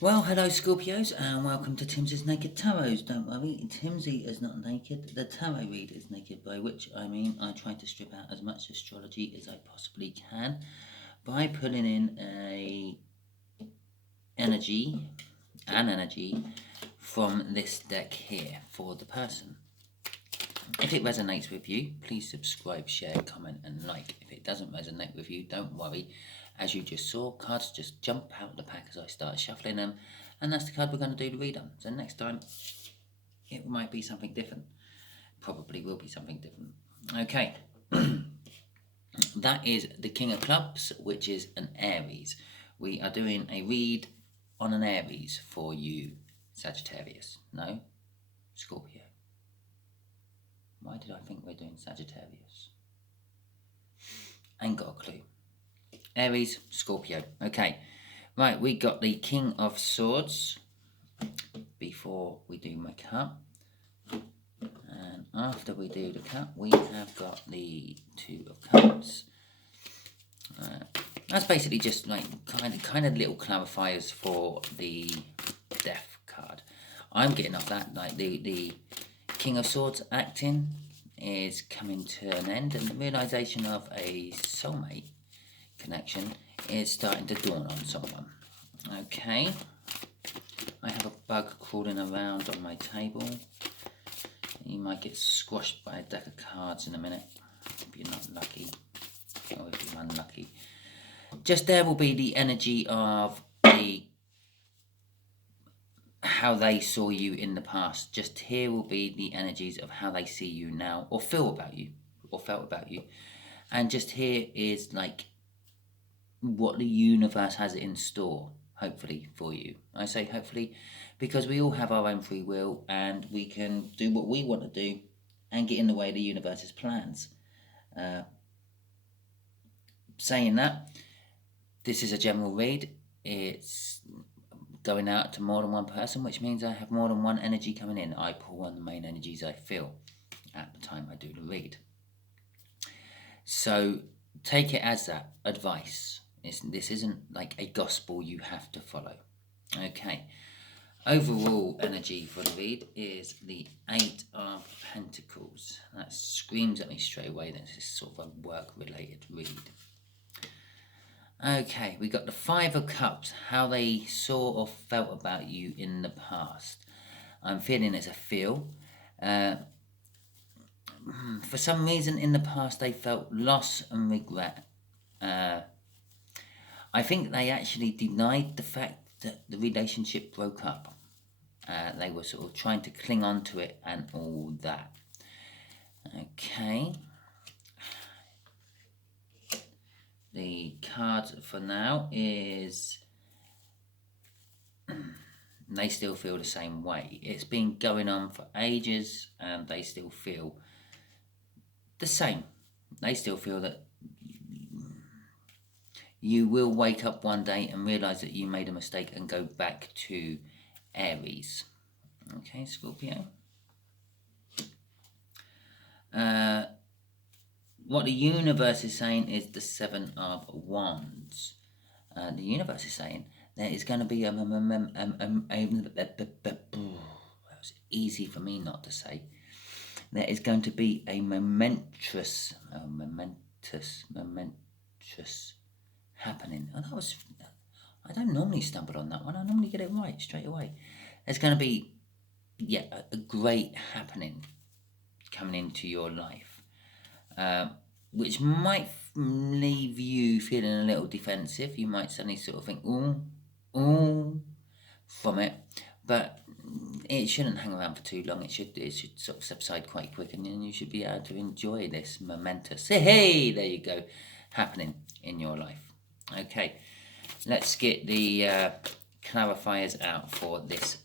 Well, hello Scorpios, and welcome to Timsy's Naked Tarots. Don't worry, Timsy is not naked. The tarot read is naked, by which I mean I try to strip out as much astrology as I possibly can by pulling in an energy from this deck here for the person. If it resonates with you, please subscribe, share, comment, and like. If it doesn't resonate with you, don't worry. As you just saw, cards just jump out of the pack as I start shuffling them, and that's the card we're going to do the read on. So next time, it might be something different. Probably will be something different. Okay. That is the King of Clubs, which is an Aries. We are doing a read on an Aries for you, Sagittarius. No? Scorpio. Why did I think we're doing Sagittarius? Ain't got a clue. Aries, Scorpio. Okay. Right, we got the King of Swords before we do my cup. And after we do the cup, we have got the Two of Cups. That's basically just like kind of little clarifiers for the Death card. I'm getting off that, like the King of Swords acting is coming to an end, and the realization of a soulmate connection is starting to dawn on someone. Okay, I have a bug crawling around on my table. You might get squashed by a deck of cards in a minute if you're not lucky, or if you're unlucky. Just there will be the energy of how they saw you in the past. Just here will be the energies of how they see you now, or feel about you, or felt about you. And just here is like what the universe has in store, hopefully, for you. I say hopefully because we all have our own free will and we can do what we want to do and get in the way of the universe's plans. Saying that, this is a general read. It's going out to more than one person, which means I have more than one energy coming in. I pull on the main energies I feel at the time I do the read. So take it as that advice. This isn't like a gospel you have to follow. Okay. Overall energy for the read is the Eight of Pentacles. That screams at me straight away that this is sort of a work-related read. Okay, we got the Five of Cups, how they saw or felt about you in the past. I'm feeling it's a feel. For some reason in the past they felt loss and regret. I think they actually denied the fact that the relationship broke up. They were sort of trying to cling on to it and all that. Okay. The card for now is they still feel the same way. It's been going on for ages and they still feel the same. They still feel that you will wake up one day and realize that you made a mistake and go back to Aries. Okay, Scorpio. What the universe is saying is the Seven of Wands. The universe is saying there is going to be that was easy for me not to say. There is going to be a momentous happening. And I don't normally stumble on that one. I normally get it right straight away. There's going to be, a great happening coming into your life, which might leave you feeling a little defensive. You might suddenly sort of think, ooh, from it, but it shouldn't hang around for too long. It should sort of subside quite quick, and then you should be able to enjoy this momentous, hey, there you go, happening in your life. Okay, let's get the clarifiers out for this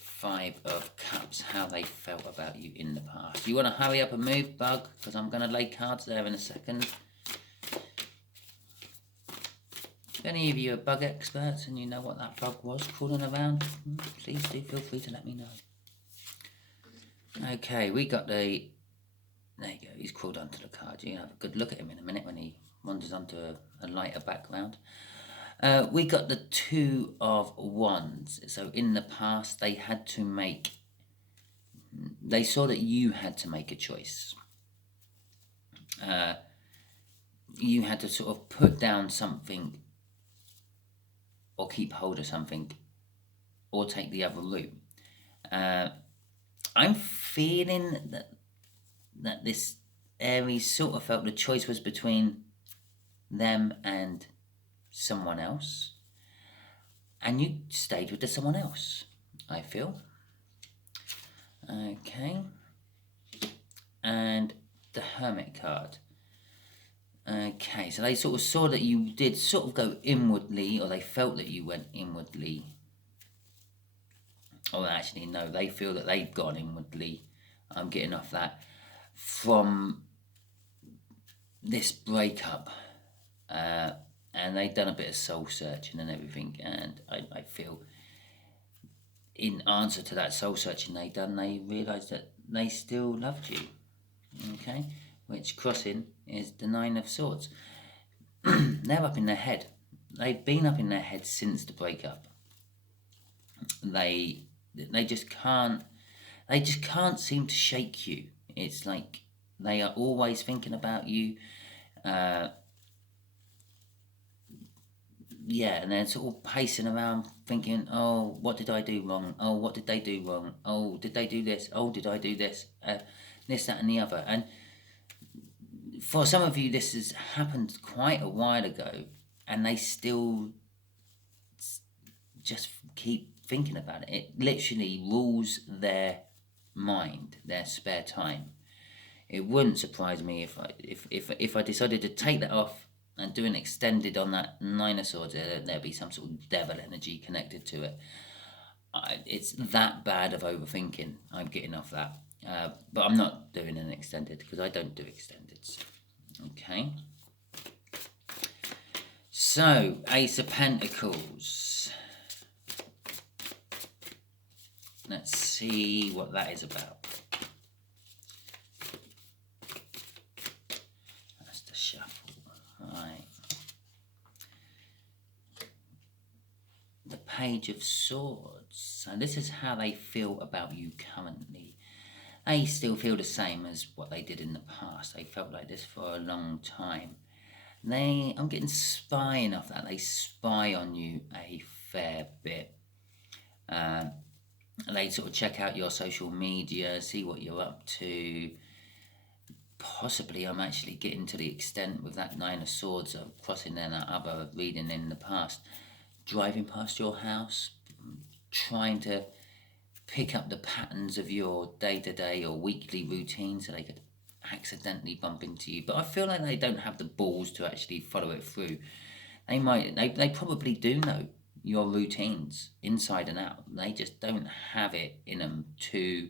Five of Cups, how they felt about you in the past. You want to hurry up and move, Bug, because I'm going to lay cards there in a second. If any of you are bug experts and you know what that bug was crawling around, please do feel free to let me know. Okay, we got the... There you go, he's crawled onto the card. You can have a good look at him in a minute when he wanders onto a lighter background. We got the Two of Wands. So in the past, they saw that you had to make a choice. You had to sort of put down something, or keep hold of something, or take the other route. I'm feeling that this Aries sort of felt the choice was between them and someone else, and you stayed with the someone else, I feel. Okay. And the Hermit card. Okay, so they sort of saw that you did sort of go inwardly, or they felt that you went inwardly. Or actually, no, they feel that they've gone inwardly. I'm getting off that from this breakup. And they've done a bit of soul searching and everything. And I feel in answer to that soul searching they done, they realised that they still loved you. Okay? Which crossing is the Nine of Swords. They're up in their head. They've been up in their head since the breakup. They just can't seem to shake you. It's like they are always thinking about you. Yeah, and they're sort of pacing around thinking, oh, what did I do wrong? Oh, what did they do wrong? Oh, did they do this? Oh, did I do this? This, that, and the other. And for some of you, this has happened quite a while ago, and they still just keep thinking about it. It literally rules their mind, their spare time. It wouldn't surprise me if I decided to take that off and do an extended on that Nine of Swords. There'd be some sort of devil energy connected to it. It's that bad of overthinking. I'm getting off that. But I'm not doing an extended because I don't do extendeds. Okay. So, Ace of Pentacles. Let's see what that is about. That's the shuffle. Right. The Page of Swords. So this is how they feel about you currently. They still feel the same as what they did in the past. They felt like this for a long time. I'm getting spying off that. They spy on you a fair bit. They sort of check out your social media, see what you're up to. Possibly I'm actually getting to the extent with that Nine of Swords of crossing in that other reading in the past. Driving past your house, trying to pick up the patterns of your day-to-day or weekly routine so they could accidentally bump into you. But I feel like they don't have the balls to actually follow it through. They probably do know your routines inside and out. They just don't have it in them to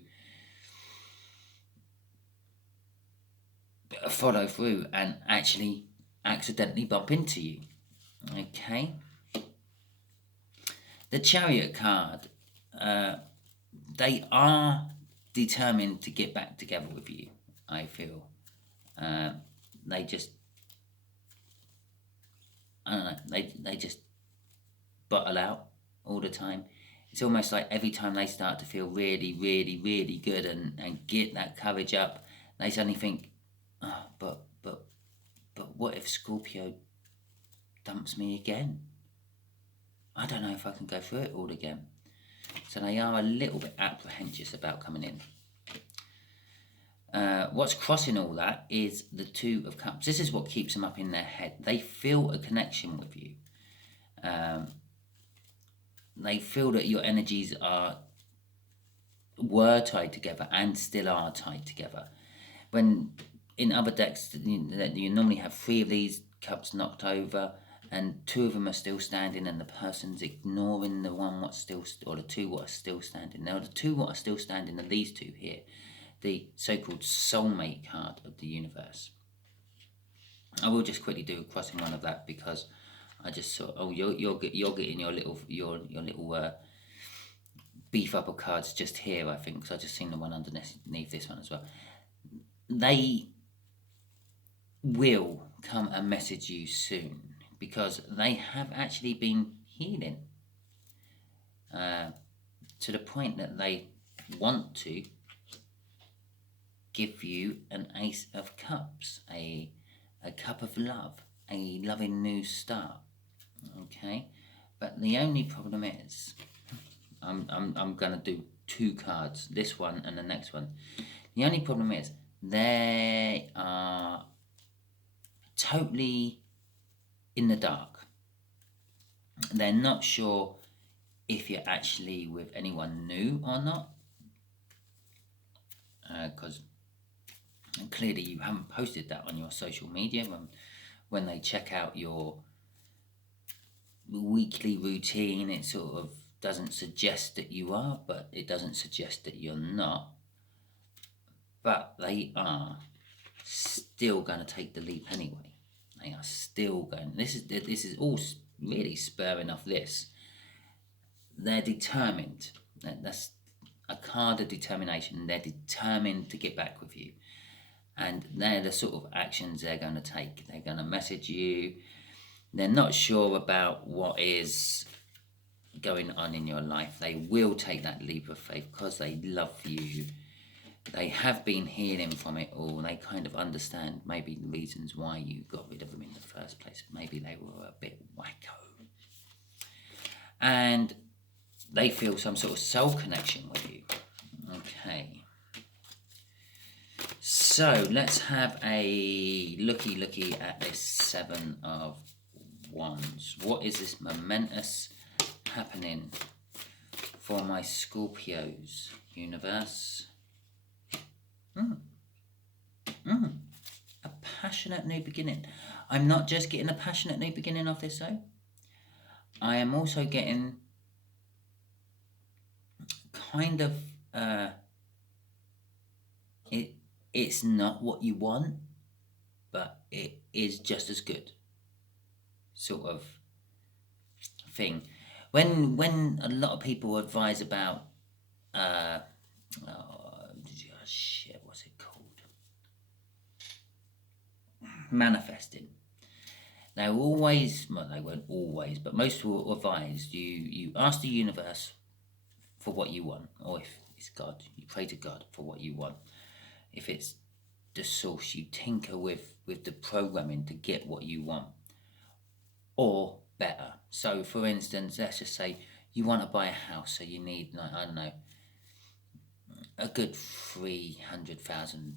follow through and actually accidentally bump into you. Okay. The Chariot card, they are determined to get back together with you, I feel. They just, I don't know, they just bottle out all the time. It's almost like every time they start to feel really, really, really good and get that courage up, they suddenly think, oh, but what if Scorpio dumps me again? I don't know if I can go through it all again. So they are a little bit apprehensive about coming in. What's crossing all that is the Two of Cups. This is what keeps them up in their head. They feel a connection with you. They feel that your energies were tied together and still are tied together. When in other decks, you normally have 3 of these cups knocked over, and 2 of them are still standing, and the person's ignoring the one what's still, or the 2 what are still standing. Now, the 2 what are still standing are these 2 here, the so-called soulmate card of the universe. I will just quickly do a crossing one of that because I just saw. Oh, you're getting your little beef up of cards just here, I think. So I just seen the one underneath this one as well. They will come and message you soon, because they have actually been healing to the point that they want to give you an Ace of Cups, a cup of love, a loving new start. Okay, but the only problem is, I'm gonna do 2 cards, this one and the next one. The only problem is they are totally in the dark. They're not sure if you're actually with anyone new or not, because clearly you haven't posted that on your social media. When they check out your weekly routine, it sort of doesn't suggest that you are, but it doesn't suggest that you're not. But they are still going to take the leap anyway. They are still going. This is all really spurring off this. They're determined. That's a card of determination. They're determined to get back with you, and they're the sort of actions they're going to take. They're going to message you. They're not sure about what is going on in your life. They will take that leap of faith because they love you. They have been healing from it all. They kind of understand maybe the reasons why you got rid of them in the first place. Maybe they were a bit wacko. And they feel some sort of soul connection with you. Okay. So let's have a looky at this 7 of Wands. What is this momentous happening for my Scorpios, universe? A passionate new beginning. I'm not just getting a passionate new beginning off this though. I am also getting kind of it's not what you want, but it is just as good sort of thing. When a lot of people advise about what's it called? Manifesting. They always, well, they won't always, but most will advise you ask the universe for what you want, or if it's God, you pray to God for what you want. If it's the source, you tinker with the programming to get what you want, or better. So, for instance, let's just say you want to buy a house, so you need, like, I don't know, a good £300,000.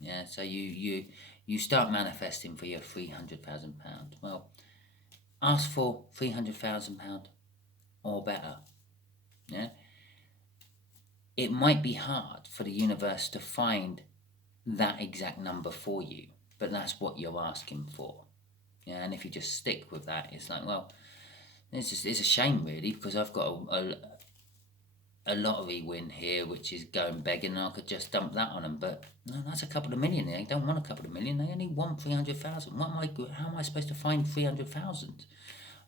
Yeah, so you start manifesting for your £300,000. Well, ask for £300,000 or better. Yeah, it might be hard for the universe to find that exact number for you, but that's what you're asking for. Yeah, and if you just stick with that, it's like, well, it's a shame really, because I've got a lottery win here which is going begging, and I could just dump that on them. But no, that's a couple of million. They don't want a couple of million. They only want 300,000. How am I supposed to find 300,000?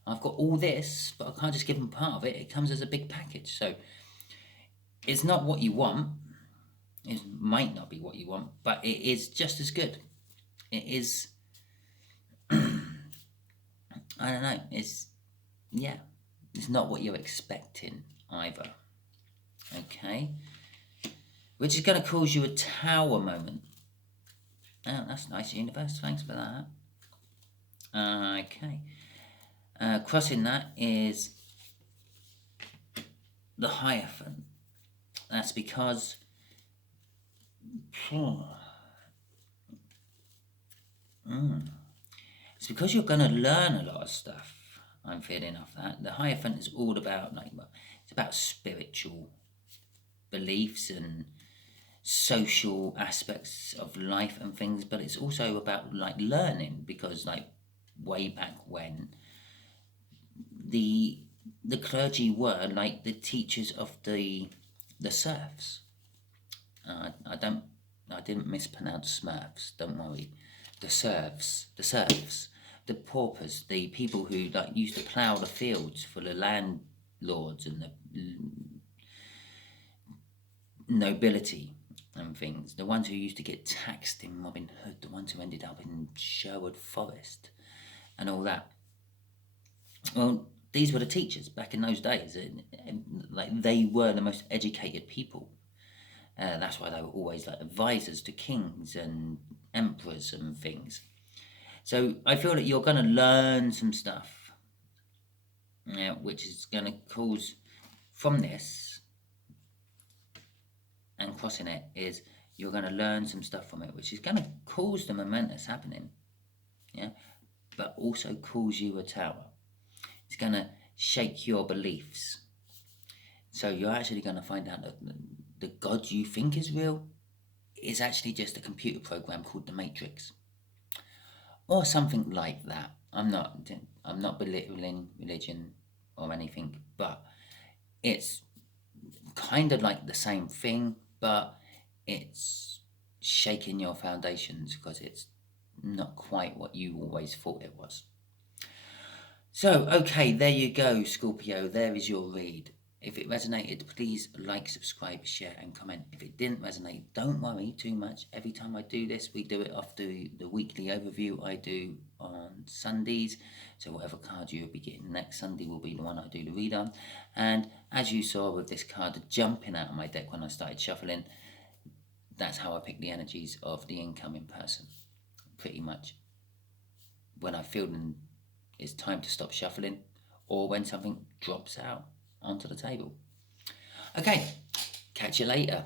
I've got all this, but I can't just give them part of it. It comes as a big package. So it's not what you want. It might not be what you want, but it is just as good. It is. I don't know. It's not what you're expecting either. Okay, which is going to cause you a tower moment. Oh, that's nice, universe. Thanks for that. Okay. Crossing that is the Hierophant. That's because it's because you're going to learn a lot of stuff. I'm feeling off that. The Hierophant is all about, like, it's about spiritual beliefs and social aspects of life and things, but it's also about, like, learning, because, like, way back when the clergy were like the teachers of the serfs. I didn't mispronounce Smurfs, don't worry. The serfs, the paupers, the people who, like, used to plough the fields for the landlords and the nobility and things, the ones who used to get taxed in Robin Hood, the ones who ended up in Sherwood Forest, and all that. Well, these were the teachers back in those days. Like, they were the most educated people. That's why they were always like advisors to kings and emperors and things. So I feel that you're going to learn some stuff, which is going to cause, from this and crossing it, is you're going to learn some stuff from it, which is going to cause the momentous happening, yeah, but also cause you a tower. It's going to shake your beliefs. So you're actually going to find out that the God you think is real is actually just a computer program called the Matrix, or something like that. I'm not belittling religion or anything, but it's kind of like the same thing, but it's shaking your foundations because it's not quite what you always thought it was. So, okay, there you go, Scorpio. There is your read. If it resonated, please like, subscribe, share, and comment. If it didn't resonate, don't worry too much. Every time I do this, we do it after the weekly overview I do on Sundays. So whatever card you'll be getting next Sunday will be the one I do the read on. And as you saw with this card jumping out of my deck when I started shuffling, that's how I pick the energies of the incoming person. Pretty much. When I feel it's time to stop shuffling, or when something drops out onto the table. Okay, catch you later.